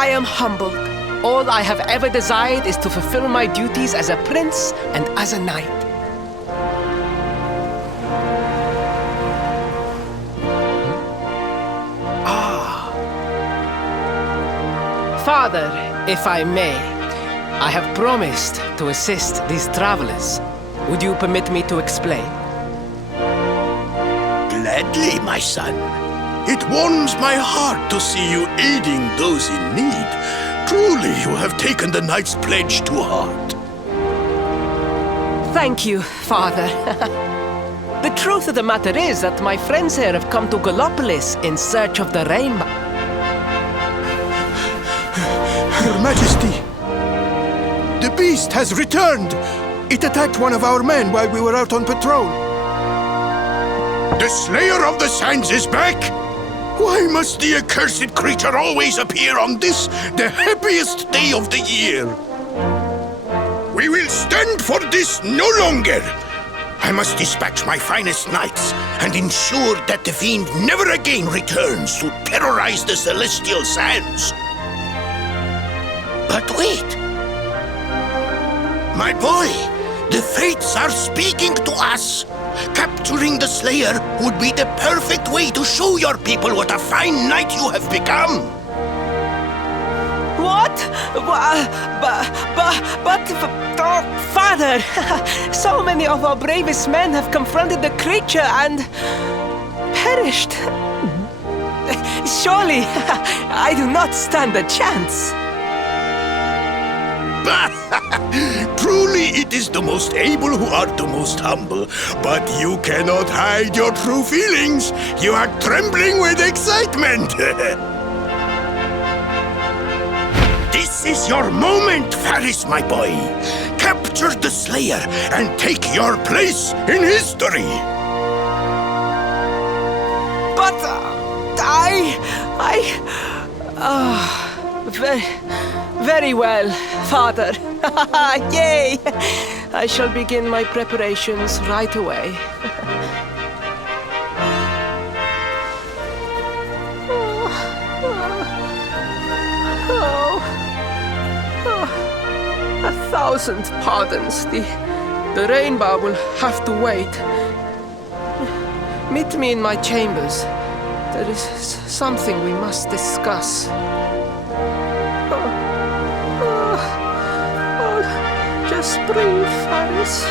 I am humbled. All I have ever desired is to fulfill my duties as a prince and as a knight. Father, if I may, I have promised to assist these travelers. Would you permit me to explain? Gladly, my son. It warms my heart to see you aiding those in need. Truly, you have taken the knight's pledge to heart. Thank you, Father. The truth of the matter is that my friends here have come to Gallopolis in search of the rainbow. Your Majesty, the beast has returned. It attacked one of our men while we were out on patrol. The Slayer of the Sands is back? Why must the accursed creature always appear on this, the happiest day of the year? We will stand for this no longer. I must dispatch my finest knights and ensure that the fiend never again returns to terrorize the celestial sands. But wait! My boy, the fates are speaking to us. Capturing the Slayer would be the perfect way to show your people what a fine knight you have become. What? Oh, Father! So many of our bravest men have confronted the creature and perished. Surely, I do not stand a chance. Truly, it is the most able who are the most humble. But you cannot hide your true feelings. You are trembling with excitement. This is your moment, Faris, my boy. Capture the Slayer and take your place in history. But very well, Father. Yay! I shall begin my preparations right away. A thousand pardons. The rainbow will have to wait. Meet me in my chambers. There is something we must discuss. Just breathe, Faris.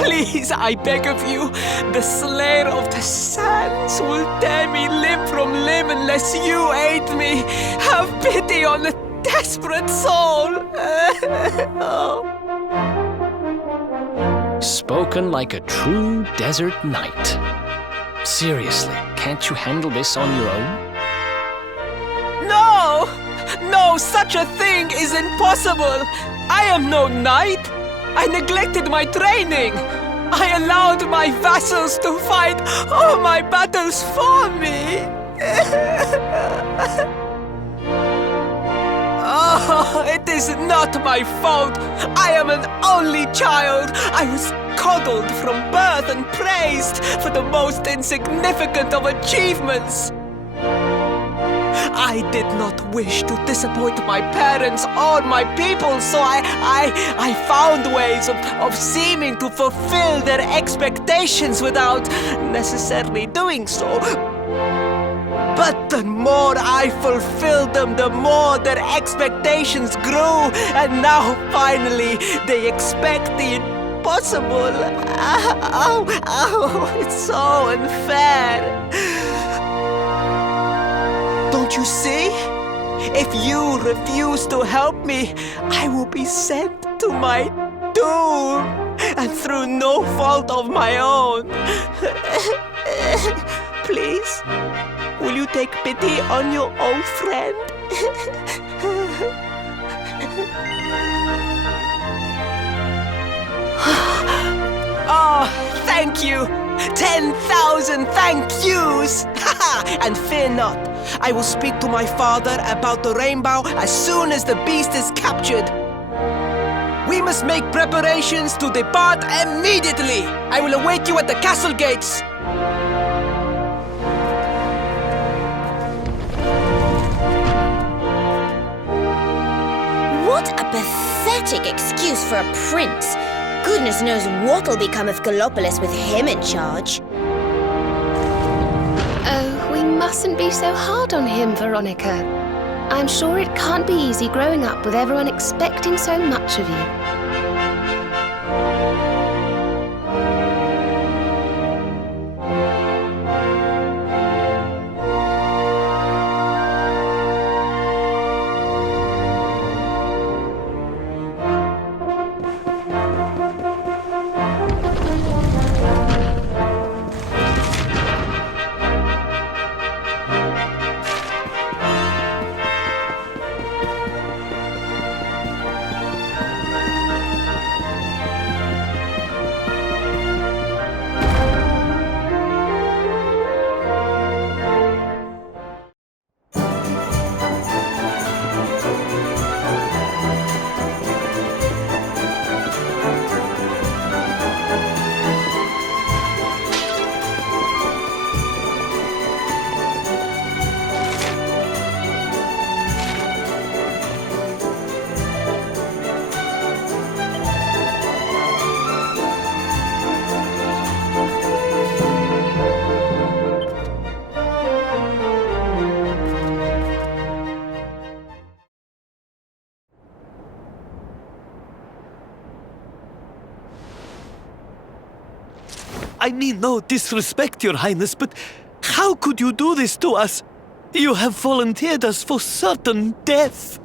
Please, I beg of you, the Slayer of the Sands will tear me limb from limb unless you aid me. Have pity on a desperate soul. Spoken like a true desert knight. Seriously, can't you handle this on your own? No, such a thing is impossible. I am no knight. I neglected my training. I allowed my vassals to fight all my battles for me. Oh, it is not my fault. I am an only child. I was coddled from birth and praised for the most insignificant of achievements. I did not wish to disappoint my parents or my people, so I found ways of seeming to fulfill their expectations without necessarily doing so. But the more I fulfilled them, the more their expectations grew, and now finally they expect the impossible. It's so unfair. Don't you see? If you refuse to help me, I will be sent to my doom, and through no fault of my own. Please, will you take pity on your old friend? thank you! 10,000 thank yous! And fear not, I will speak to my father about the rainbow as soon as the beast is captured. We must make preparations to depart immediately! I will await you at the castle gates! What a pathetic excuse for a prince! Goodness knows what'll become of Gallopolis with him in charge. Oh, we mustn't be so hard on him, Veronica. I'm sure it can't be easy growing up with everyone expecting so much of you. I mean no disrespect, Your Highness, but how could you do this to us? You have volunteered us for certain death.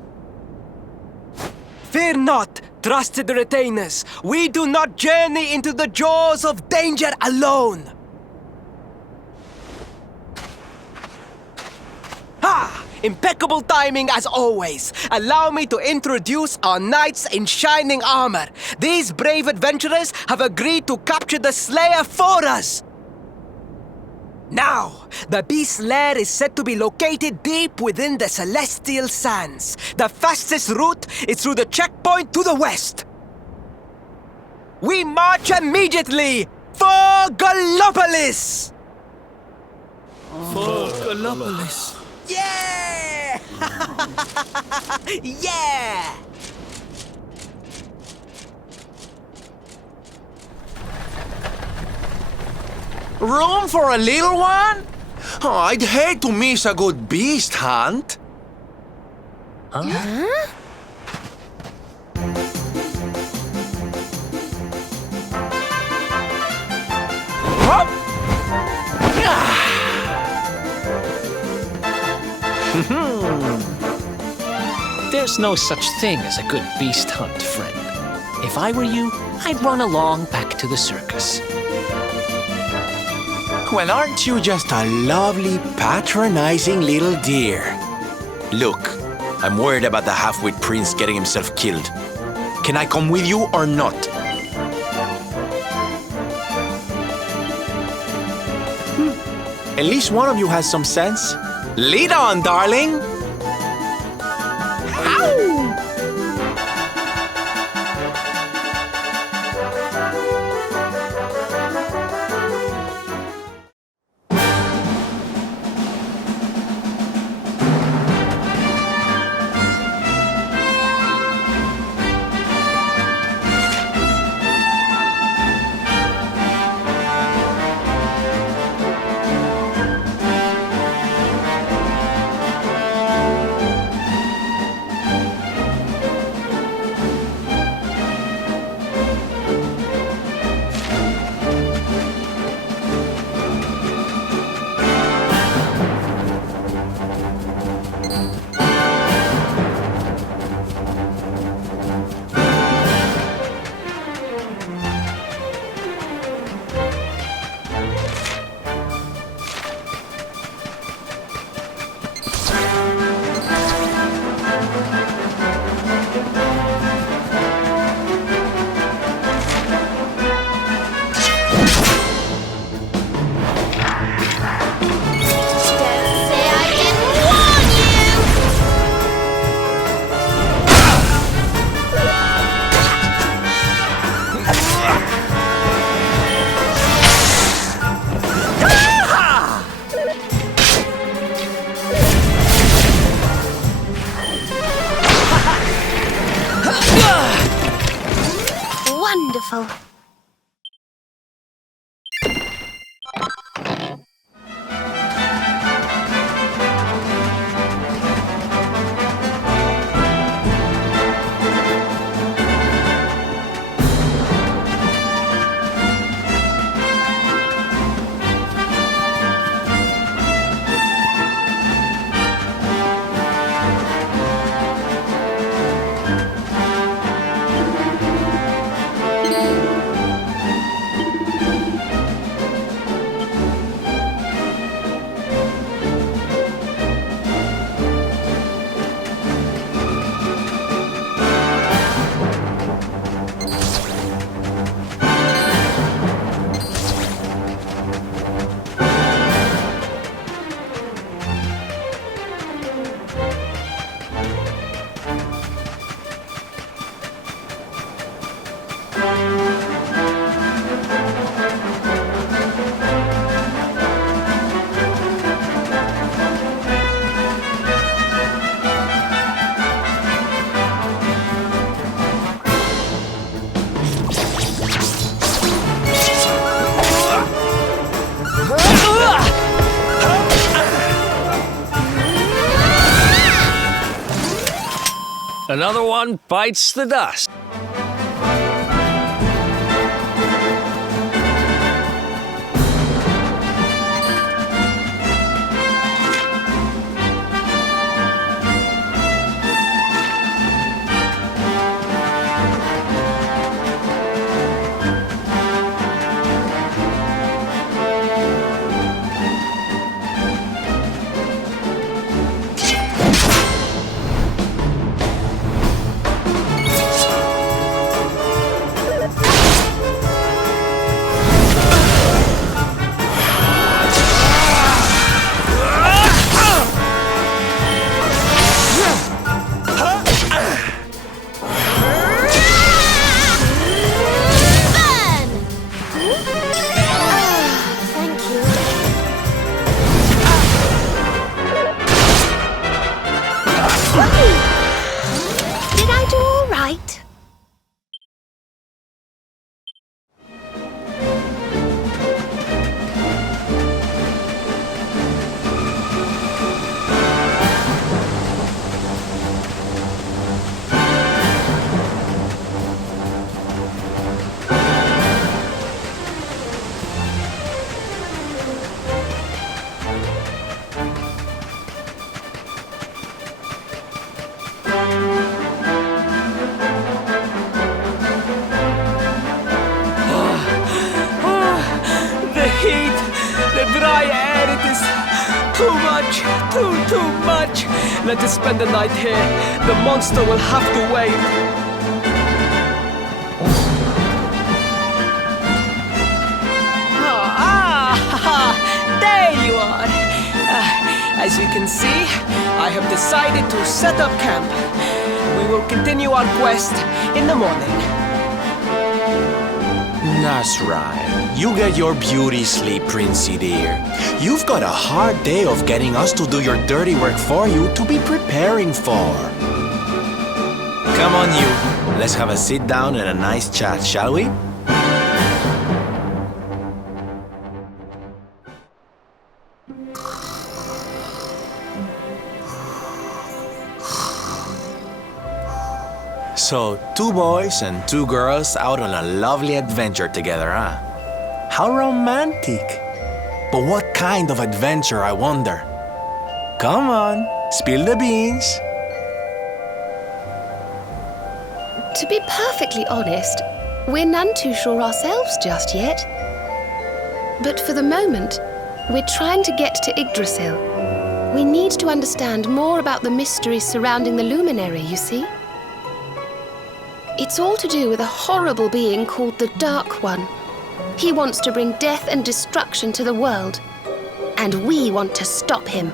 Fear not, trusted retainers. We do not journey into the jaws of danger alone. Ha! Impeccable timing as always. Allow me to introduce our knights in shining armor. These brave adventurers have agreed to capture the Slayer for us. Now, the beast's lair is said to be located deep within the Celestial Sands. The fastest route is through the checkpoint to the west. We march immediately for Gallopolis! For Gallopolis. Yeah! Yeah! Room for a little one? Oh, I'd hate to miss a good beast hunt. There's no such thing as a good beast hunt, friend. If I were you, I'd run along back to the circus. Well, aren't you just a lovely, patronizing little dear? Look, I'm worried about the half-wit prince getting himself killed. Can I come with you or not? At least one of you has some sense. Lead on, darling! careful. Another one bites the dust. Did I do all right? The heat, the dry air, it is too much, too much. Let us spend the night here. The monster will have to wait. There you are. As you can see, I have decided to set up camp. We will continue our quest in the morning. That's right. You get your beauty sleep, Princey dear. You've got a hard day of getting us to do your dirty work for you to be preparing for. Come on, you. Let's have a sit down and a nice chat, shall we? So, 2 boys and 2 girls out on a lovely adventure together, huh? How romantic! But what kind of adventure, I wonder? Come on, spill the beans. To be perfectly honest, we're none too sure ourselves just yet. But for the moment, we're trying to get to Yggdrasil. We need to understand more about the mysteries surrounding the luminary, you see? It's all to do with a horrible being called the Dark One. He wants to bring death and destruction to the world, and we want to stop him.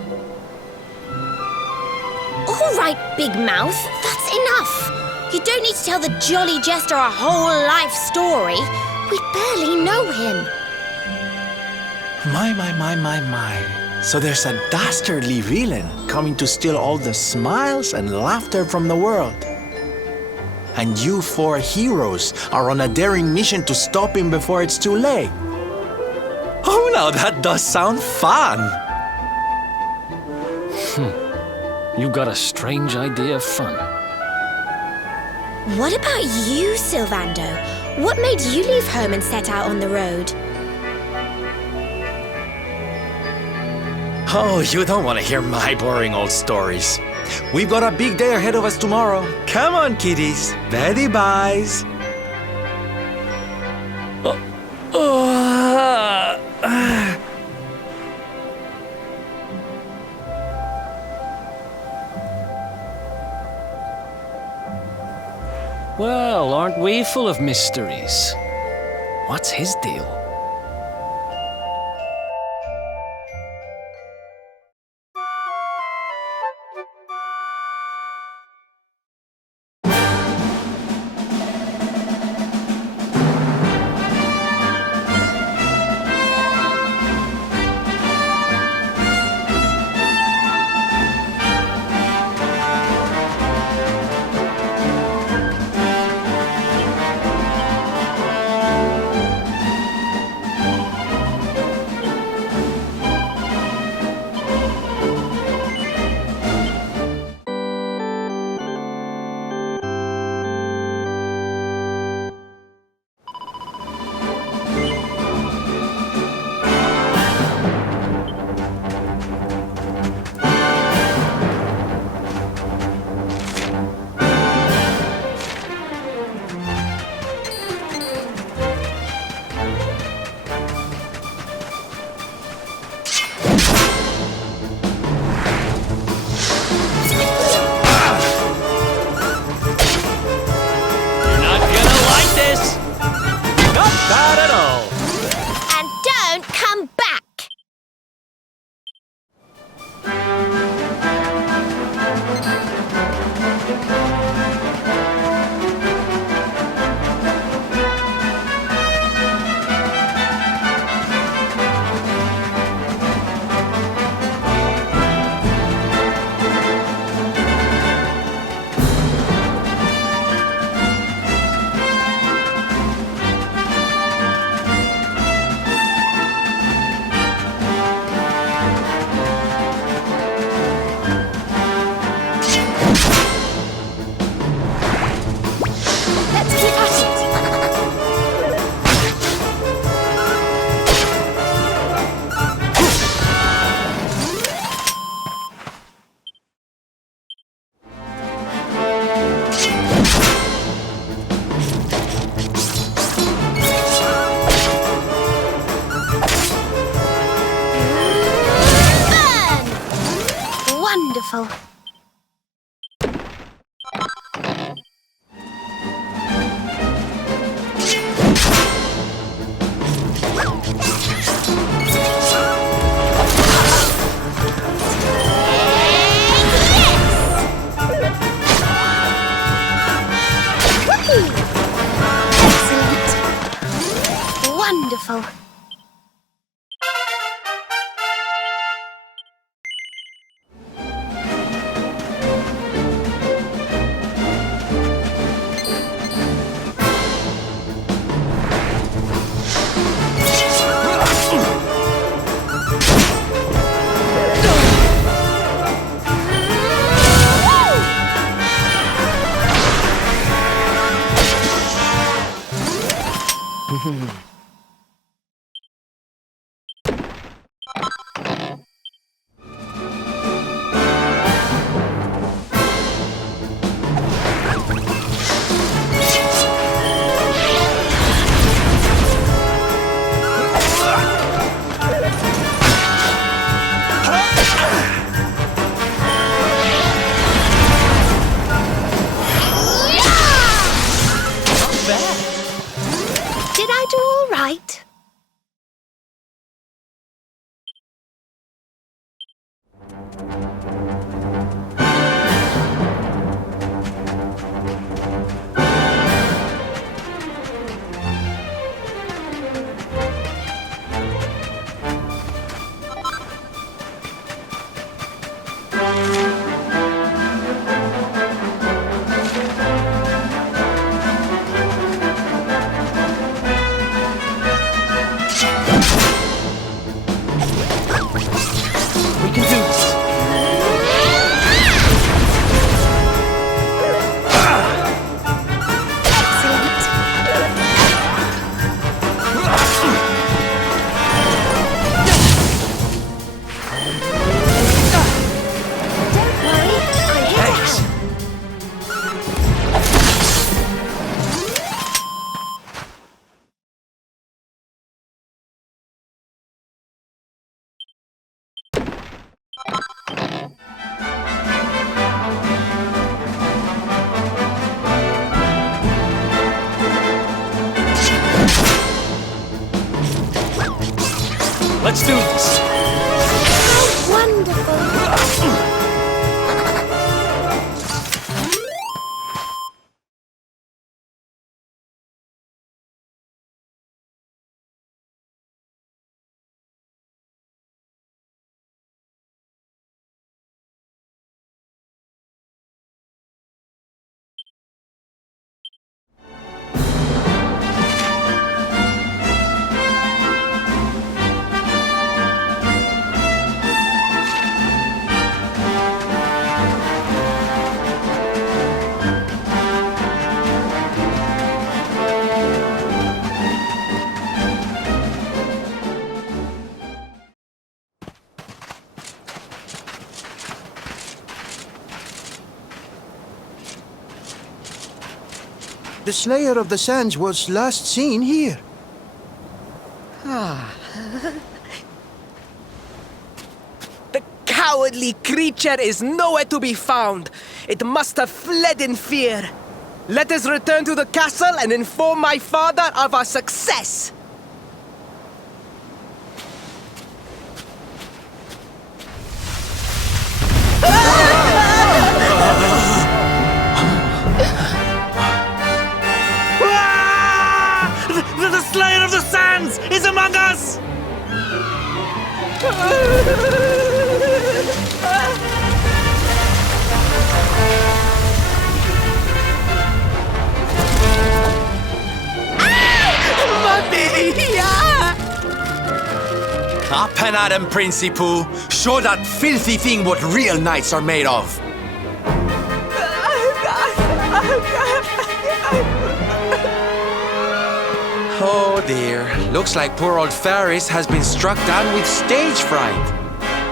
All right, Big Mouth, that's enough. You don't need to tell the Jolly Jester a whole life story. We barely know him. My. So there's a dastardly villain coming to steal all the smiles and laughter from the world. and you four heroes are on a daring mission to stop him before it's too late. Oh, now that does sound fun! You've got a strange idea of fun. What about you, Sylvando? What made you leave home and set out on the road? Oh, you don't want to hear my boring old stories. We've got a big day ahead of us tomorrow. Come on, kiddies. Betty buys. Well, aren't we full of mysteries? What's his deal? Wonderful. Excellent. Wonderful. Did I do all suits. How wonderful! The Slayer of the Sands was last seen here. The cowardly creature is nowhere to be found. It must have fled in fear. Let us return to the castle and inform my father of our success. The Slayer of the Sands is among us! Up and at 'em, Principal. Show that filthy thing what real knights are made of. Oh dear. Looks like poor old Faris has been struck down with stage fright.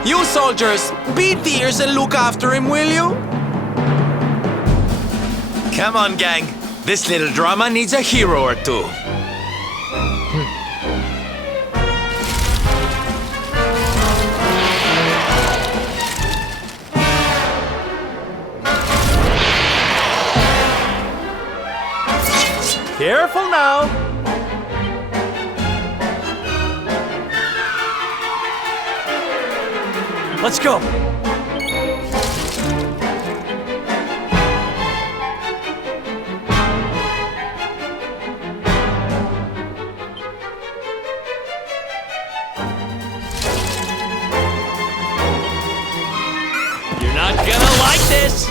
You soldiers, beat the ears and look after him, will you? Come on, gang. This little drama needs a hero or two. Careful now. Let's go. You're not gonna like this.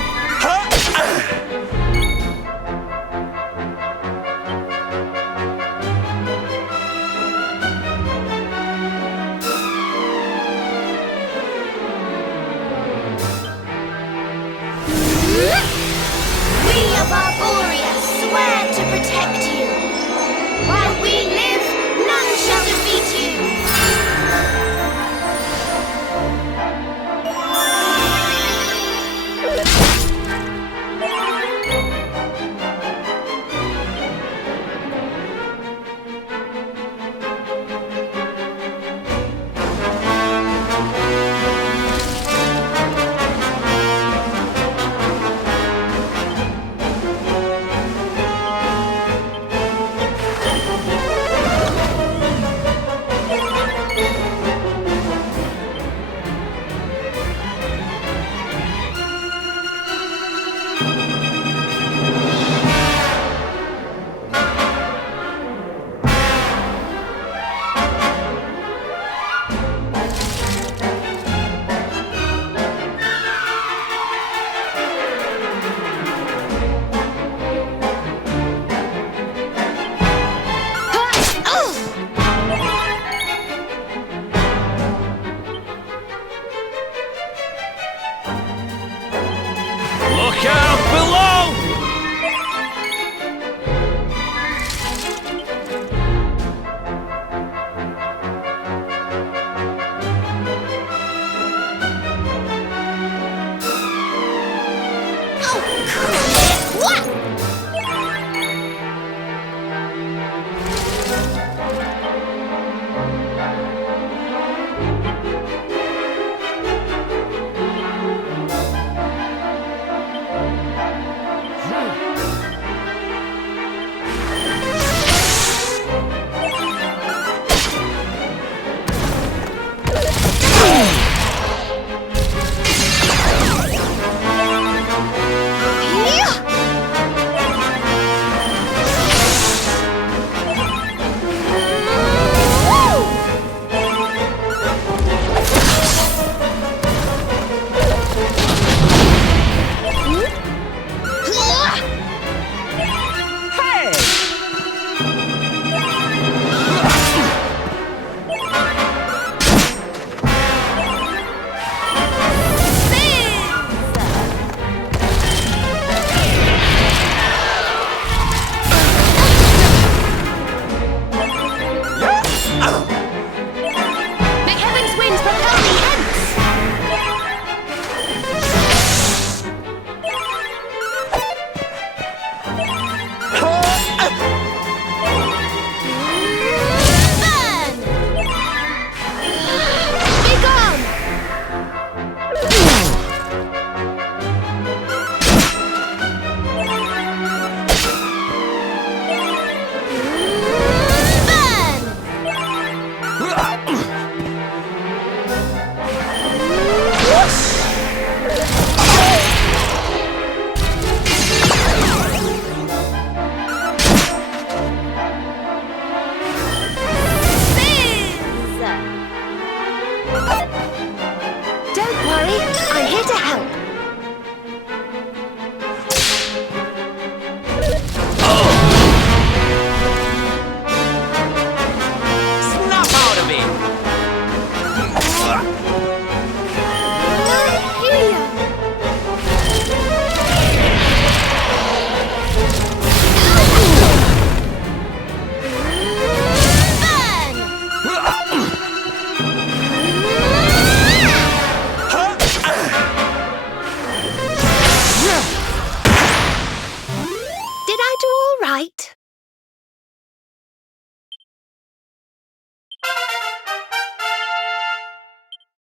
do all right?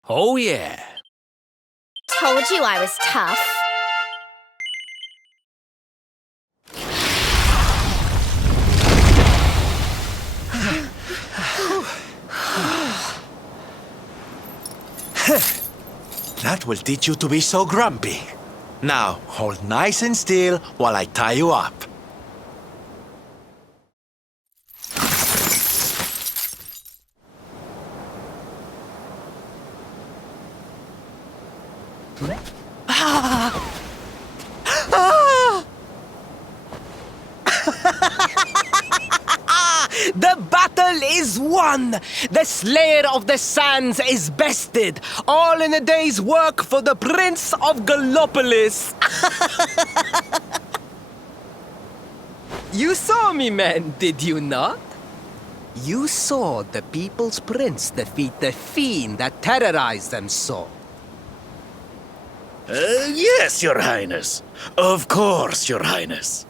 Oh, yeah. Told you I was tough. That will teach you to be so grumpy. Now, hold nice and still while I tie you up. The battle is won! The Slayer of the Sands is bested! All in a day's work for the Prince of Gallopolis! You saw me, men, did you not? You saw the People's Prince defeat the fiend that terrorized them so. Yes, Your Highness. Of course, Your Highness.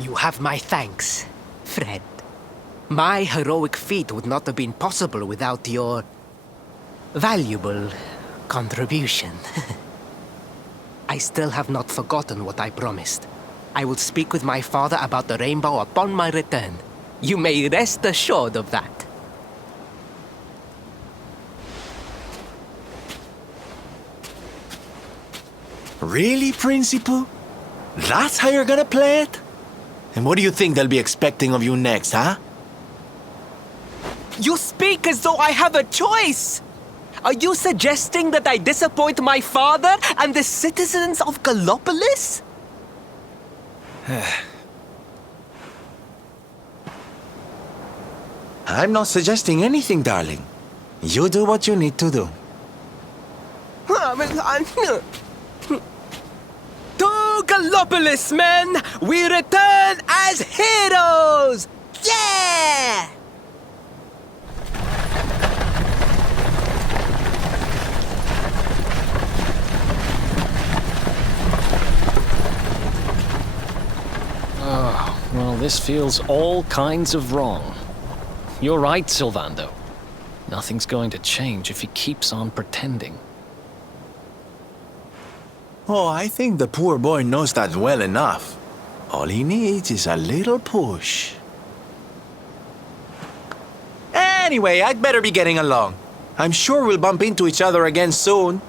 You have my thanks, friend. My heroic feat would not have been possible without your valuable contribution. I still have not forgotten what I promised. I will speak with my father about the rainbow upon my return. You may rest assured of that. Really, Principal? That's how you're gonna play it? And what do you think they'll be expecting of you next, huh? You speak as though I have a choice! Are you suggesting that I disappoint my father and the citizens of Gallopolis? I'm not suggesting anything, darling. You do what you need to do. To Gallopolis, men! We return as heroes! Yeah! Well, this feels all kinds of wrong. You're right, Sylvando. Nothing's going to change if he keeps on pretending. Oh, I think the poor boy knows that well enough. All he needs is a little push. Anyway, I'd better be getting along. I'm sure we'll bump into each other again soon.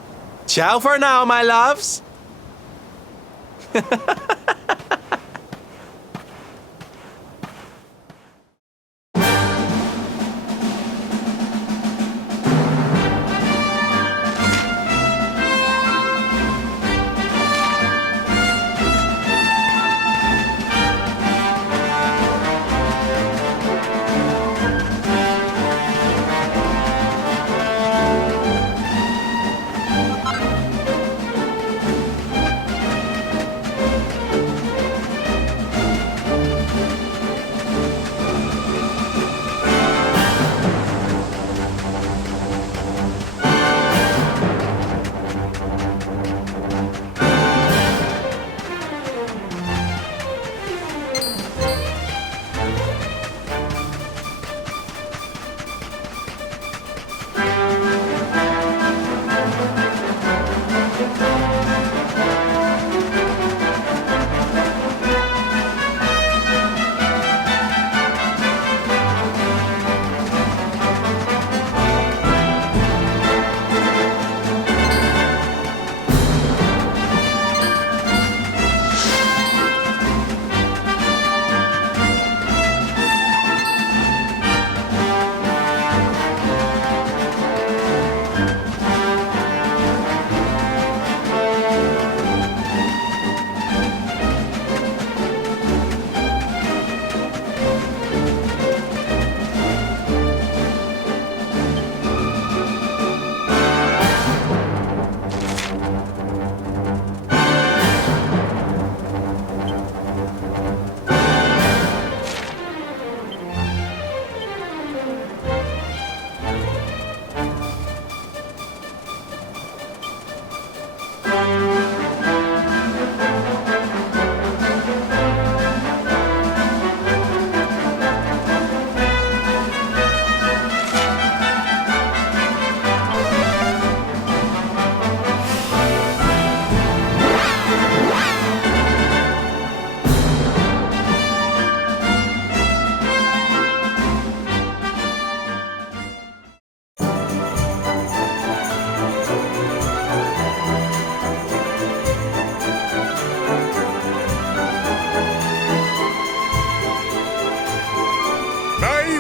Ciao for now, my loves.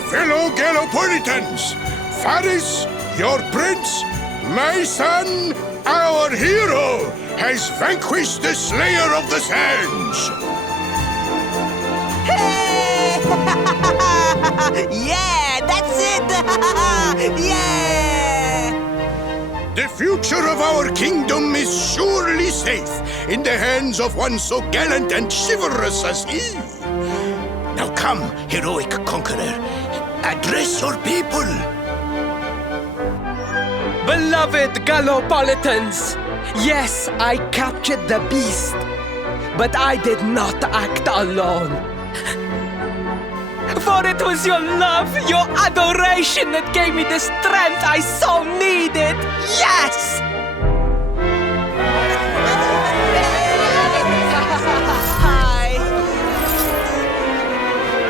Fellow Gallopolitans, Faris, your prince, my son, our hero, has vanquished the Slayer of the Sands. Yeah, that's it! Yeah! The future of our kingdom is surely safe in the hands of one so gallant and chivalrous as he. Now come, heroic conqueror, address your people. Beloved Gallopolitans, yes, I captured the beast, but I did not act alone. For it was your love, your adoration that gave me the strength I so needed. Yes! Hi.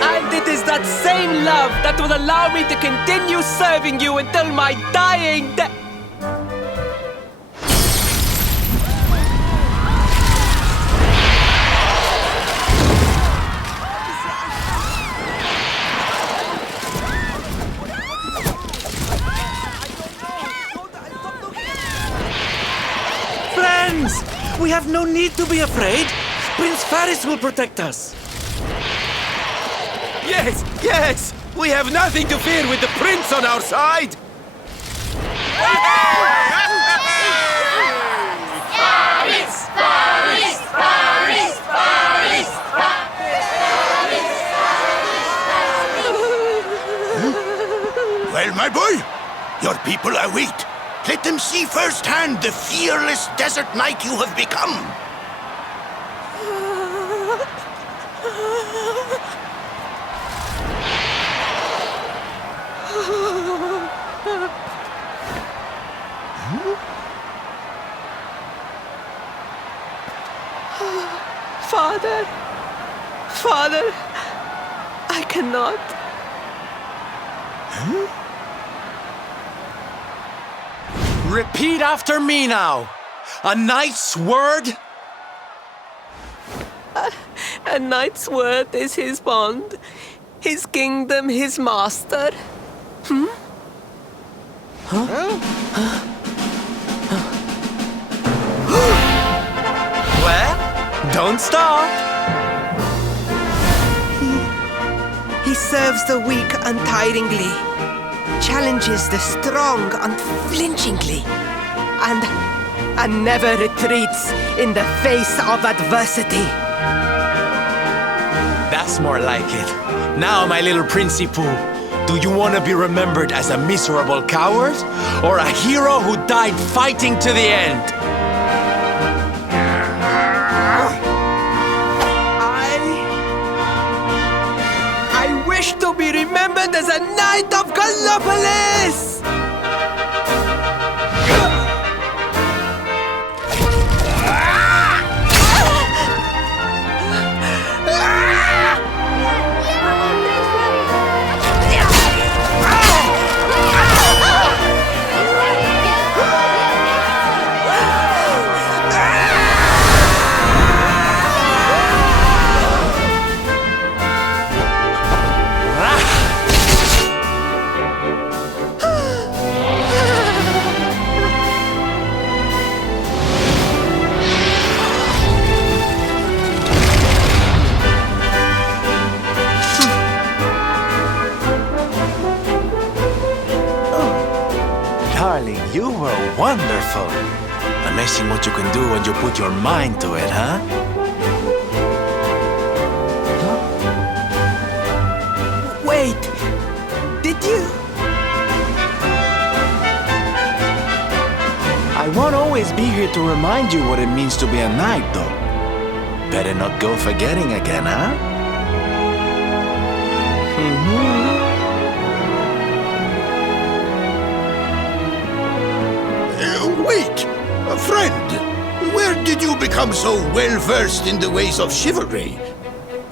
And it is that same love that will allow me to continue serving you until my dying day. We have no need to be afraid. Prince Faris will protect us. Yes, yes! We have nothing to fear with the prince on our side! Well, my boy, your people await. Let them see firsthand the fearless desert knight you have become. Father, Father, I cannot. Repeat after me now. A knight's word? A knight's word is his bond, his kingdom, his master. Well, don't stop. He serves the weak untiringly, challenges the strong unflinchingly, and never retreats in the face of adversity. That's more like it. Now, my little Princey Pooh, do you want to be remembered as a miserable coward or a hero who died fighting to the end? I wish to be remembered as a knight of Gallopolis! Darling, you were wonderful. Amazing what you can do when you put your mind to it, huh? Wait, did you? I won't always be here to remind you what it means to be a knight, though. Better not go forgetting again, huh? Wait, friend. Where did you become so well-versed in the ways of chivalry?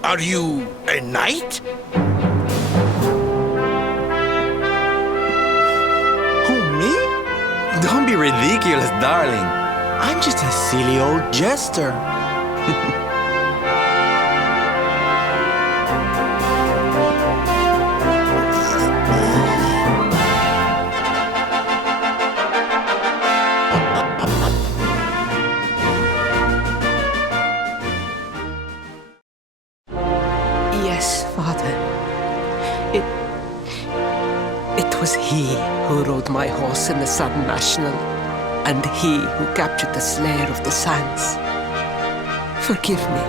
Are you a knight? Who, me? Don't be ridiculous, darling. I'm just a silly old jester. It was he who rode my horse in the Sun National, and he who captured the Slayer of the Sands. Forgive me.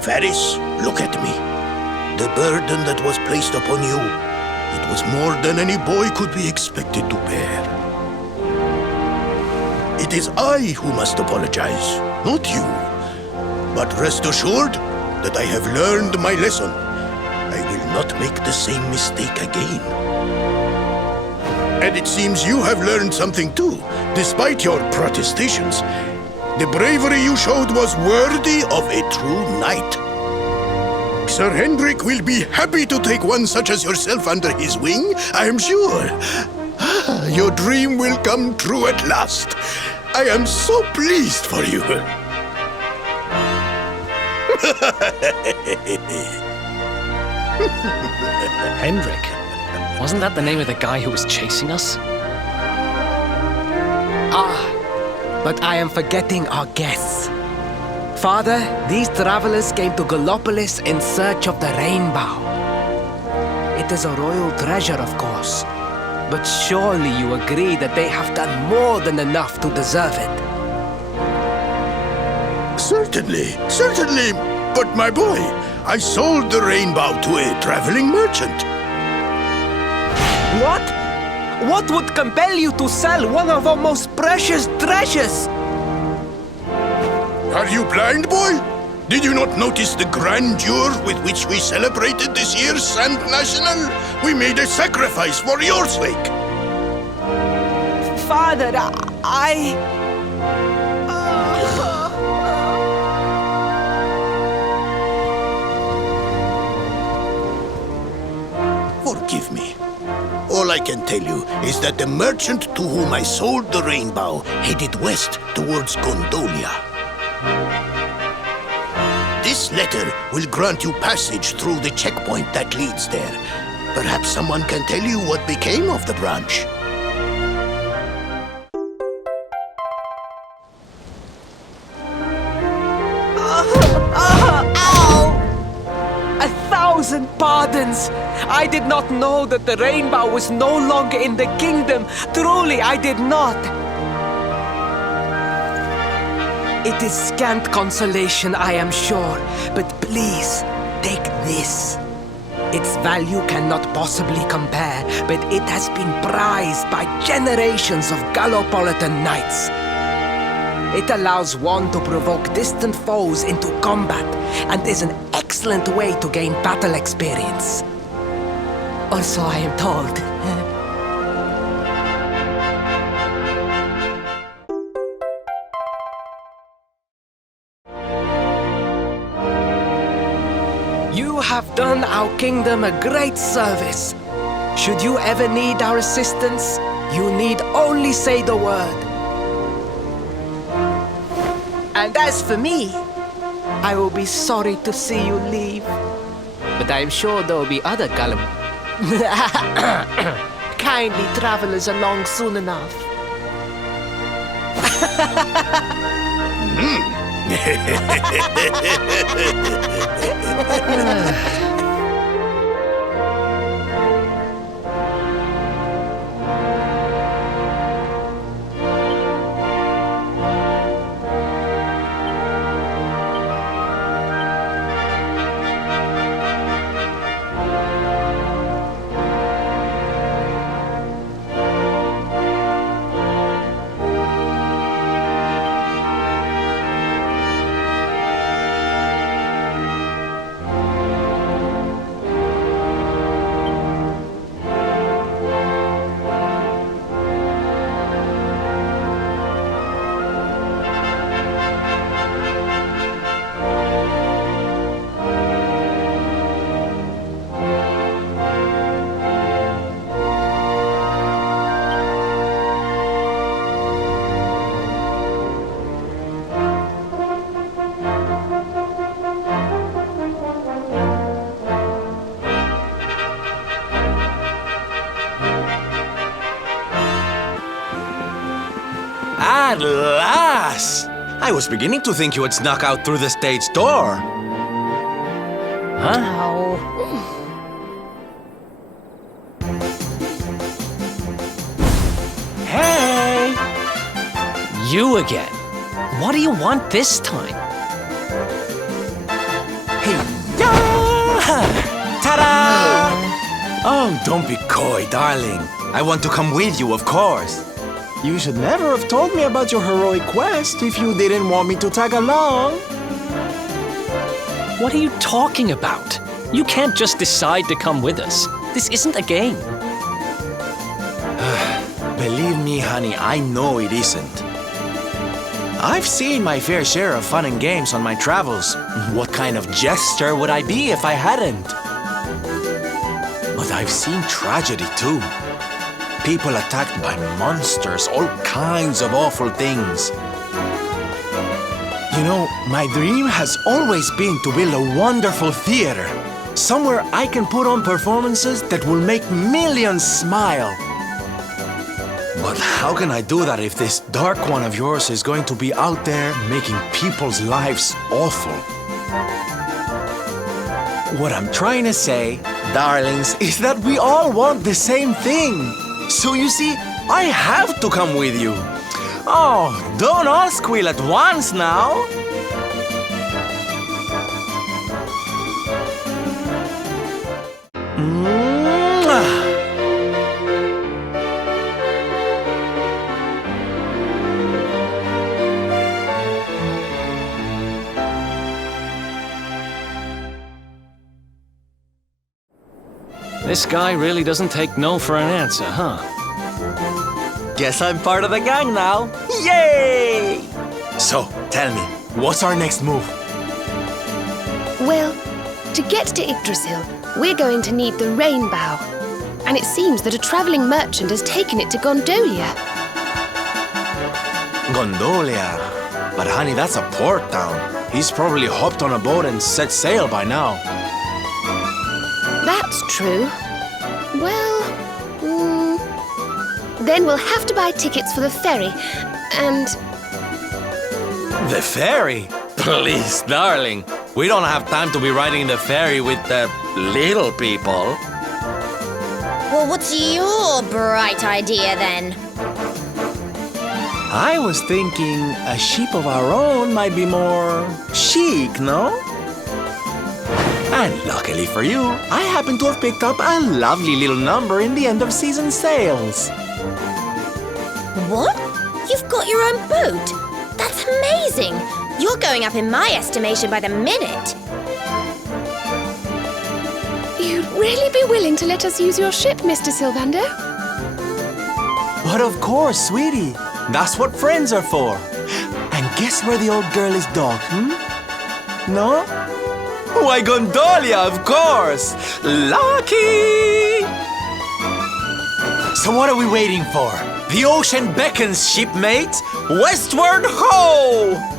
Varys, look at me. The burden that was placed upon you, it was more than any boy could be expected to bear. It is I who must apologize, not you. But rest assured that I have learned my lesson. I will not make the same mistake again. And it seems you have learned something too, despite your protestations. The bravery you showed was worthy of a true knight. Sir Hendrik will be happy to take one such as yourself under his wing, I am sure. Your dream will come true at last. I am so pleased for you. Hendrik? Wasn't that the name of the guy who was chasing us? But I am forgetting our guests. Father, these travelers came to Gallopolis in search of the rainbow. It is a royal treasure, of course. But surely you agree that they have done more than enough to deserve it. Certainly. But my boy, I sold the rainbow to a traveling merchant. What? What would compel you to sell one of our most precious treasures? Are you blind, boy? Did you not notice the grandeur with which we celebrated this year's Sand National? We made a sacrifice for your sake. Father, Forgive me. All I can tell you is that the merchant to whom I sold the rainbow headed west towards Gondolia. This letter will grant you passage through the checkpoint that leads there. Perhaps someone can tell you what became of the branch. A thousand pardons! I did not know that the rainbow was no longer in the kingdom. Truly, I did not. It is scant consolation, I am sure, but please, take this. Its value cannot possibly compare, but it has been prized by generations of Gallopolitan knights. It allows one to provoke distant foes into combat, and is an excellent way to gain battle experience. Or so I am told. You have done our kingdom a great service. Should you ever need our assistance, you need only say the word. And as for me, I will be sorry to see you leave. But I am sure there will be other kindly travelers along soon enough. At last! I was beginning to think you had snuck out through the stage door. Huh? Oh. Hey! You again. What do you want this time? Hey, ta-da! Oh, don't be coy, darling. I want to come with you, of course. You should never have told me about your heroic quest if you didn't want me to tag along. What are you talking about? You can't just decide to come with us. This isn't a game. Believe me, honey, I know it isn't. I've seen my fair share of fun and games on my travels. What kind of jester would I be if I hadn't? But I've seen tragedy too. People attacked by monsters, all kinds of awful things. You know, my dream has always been to build a wonderful theater. Somewhere I can put on performances that will make millions smile. But how can I do that if this dark one of yours is going to be out there making people's lives awful? What I'm trying to say, darlings, is that we all want the same thing. So you see, I have to come with you. Oh, don't all squeal at once now. This guy really doesn't take no for an answer, huh? Guess I'm part of the gang now. Yay! So, tell me, what's our next move? Well, to get to Yggdrasil, we're going to need the rainbow. And it seems that a traveling merchant has taken it to Gondolia. Gondolia. But honey, that's a port town. He's probably hopped on a boat and set sail by now. That's true. Well, then we'll have to buy tickets for the ferry, and... The ferry? Please, darling. We don't have time to be riding the ferry with the little people. Well, what's your bright idea then? I was thinking a ship of our own might be more chic, no? And luckily for you, I happen to have picked up a lovely little number in the end of season sales. What? You've got your own boat? That's amazing! You're going up in my estimation by the minute. You'd really be willing to let us use your ship, Mr. Sylvander? But of course, sweetie. That's what friends are for. And guess where the old girl is docked, No? Why, Gondolia, of course! Lucky! So what are we waiting for? The ocean beckons, shipmate! Westward ho!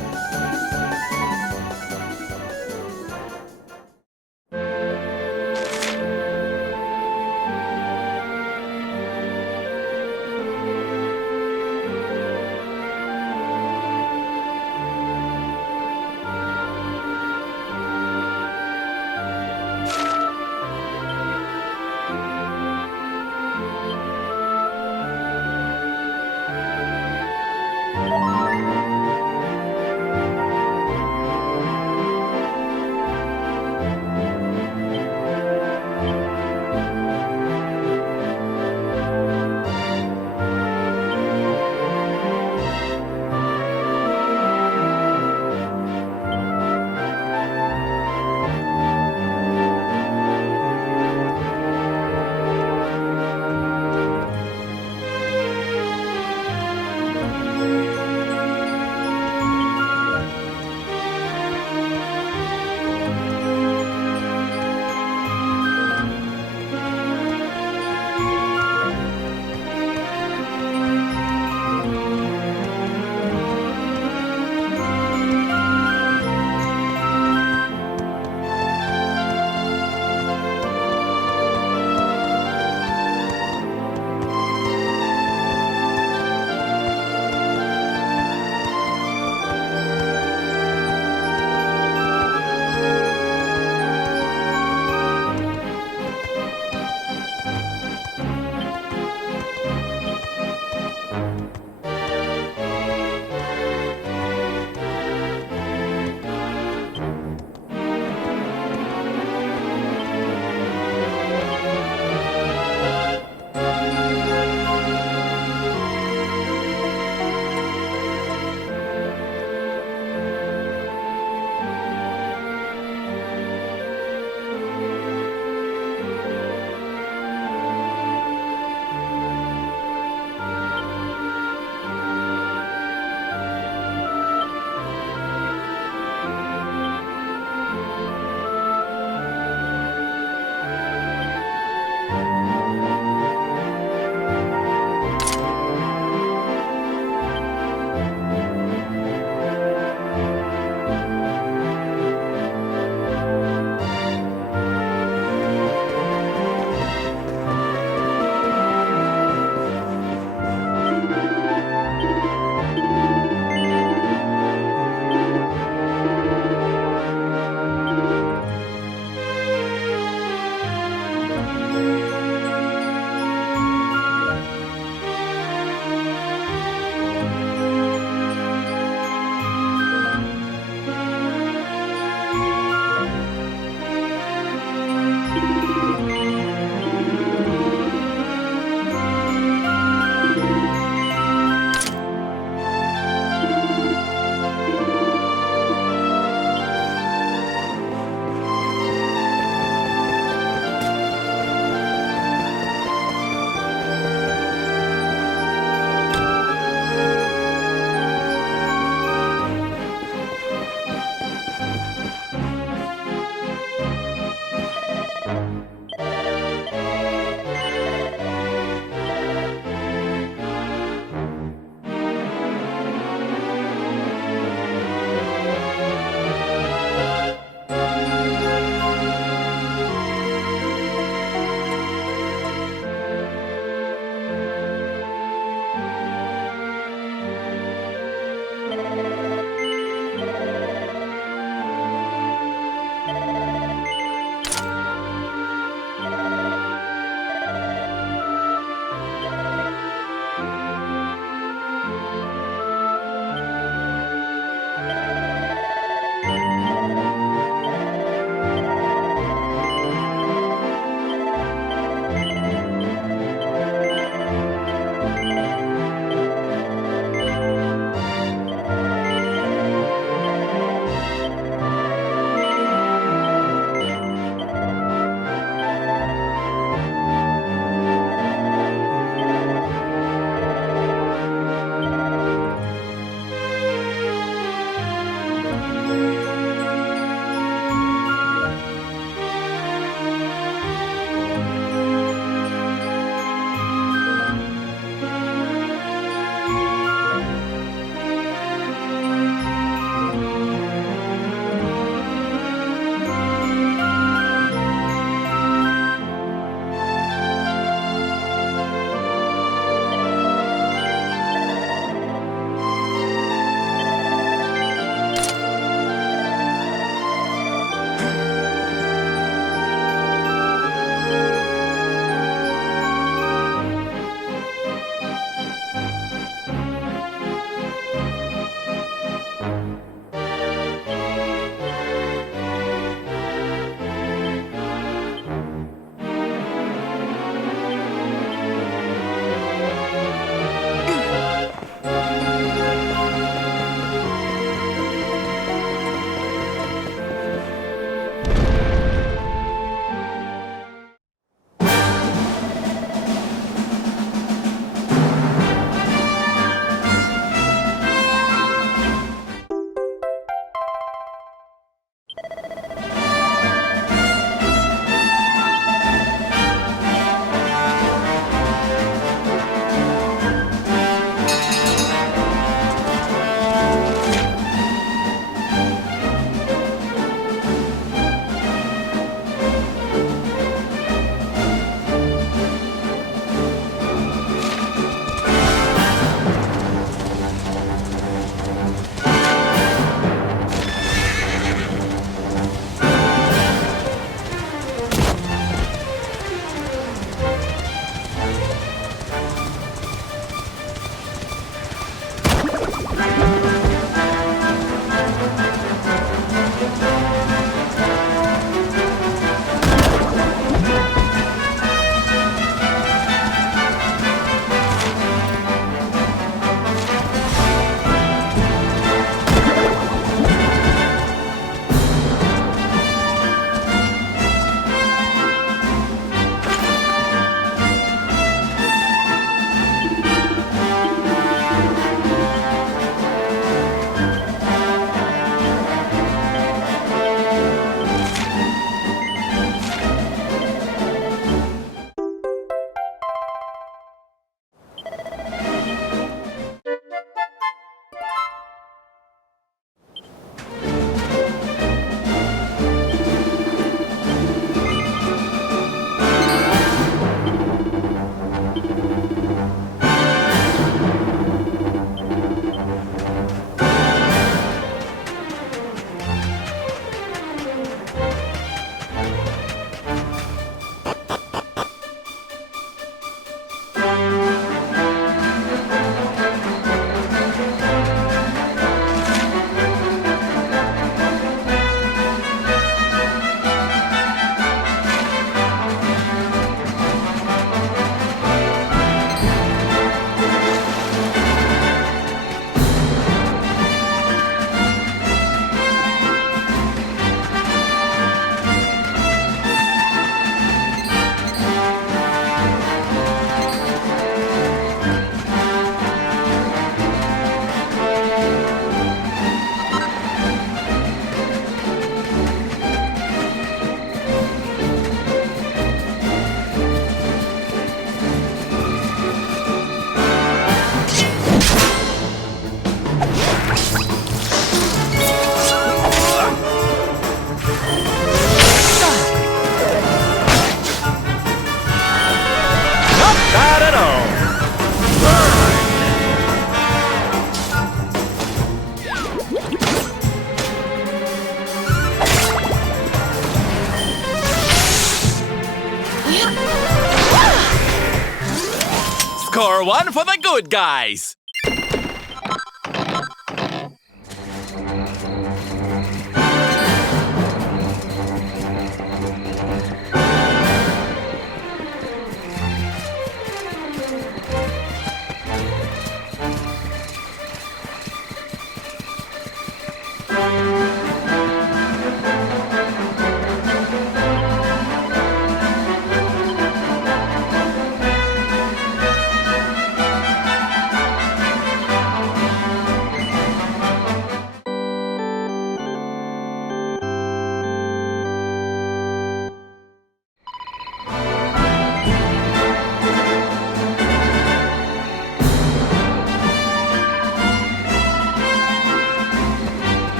Pour one for the good guys!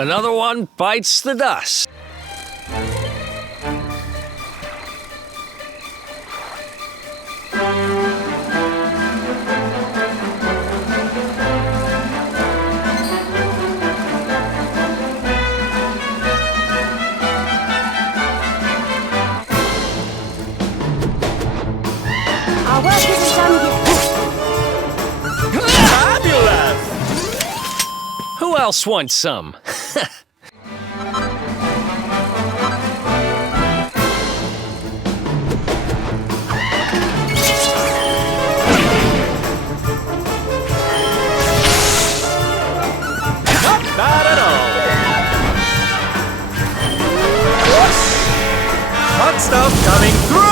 Another one bites the dust. Our work isn't done yet. Fabulous! Who else wants some? Not at all! Hot stuff coming through!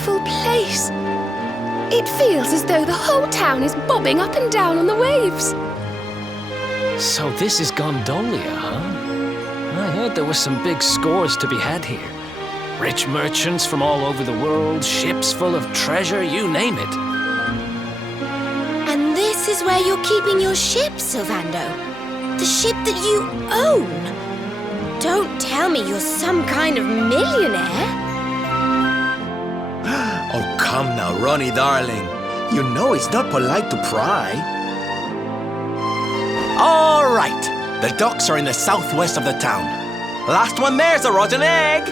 wonderful place. It feels as though the whole town is bobbing up and down on the waves. So this is Gondolia, huh? I heard there were some big scores to be had here. Rich merchants from all over the world, ships full of treasure, you name it. And this is where you're keeping your ship, Sylvando. The ship that you own. Don't tell me you're some kind of millionaire. Oh, come now, Ronnie, darling. You know it's not polite to pry. All right. The docks are in the southwest of the town. Last one there's a rotten egg.